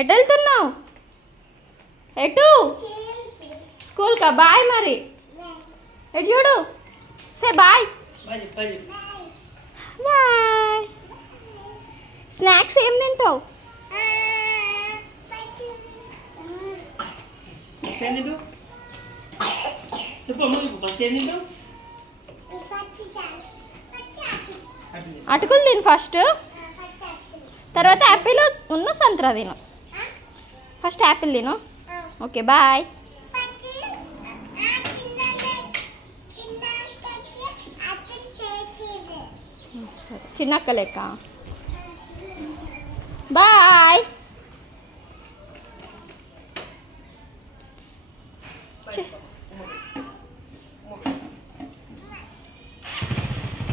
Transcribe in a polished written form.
ఎటు వెళ్తున్నావు? ఎటు? స్కూల్కా? బాయ్ మరి. ఎటు చూడు, సే బాయ్. బాయ్. స్నాక్స్ ఏం తింటావు? అటుకులు తిను ఫస్ట్, తర్వాత యాపిల్ ఉన్న సంత్రా తిను. ఫస్ట్ యాపిల్ తిను. Okay bye. చిన్నక్క లెక్క. బాయ్.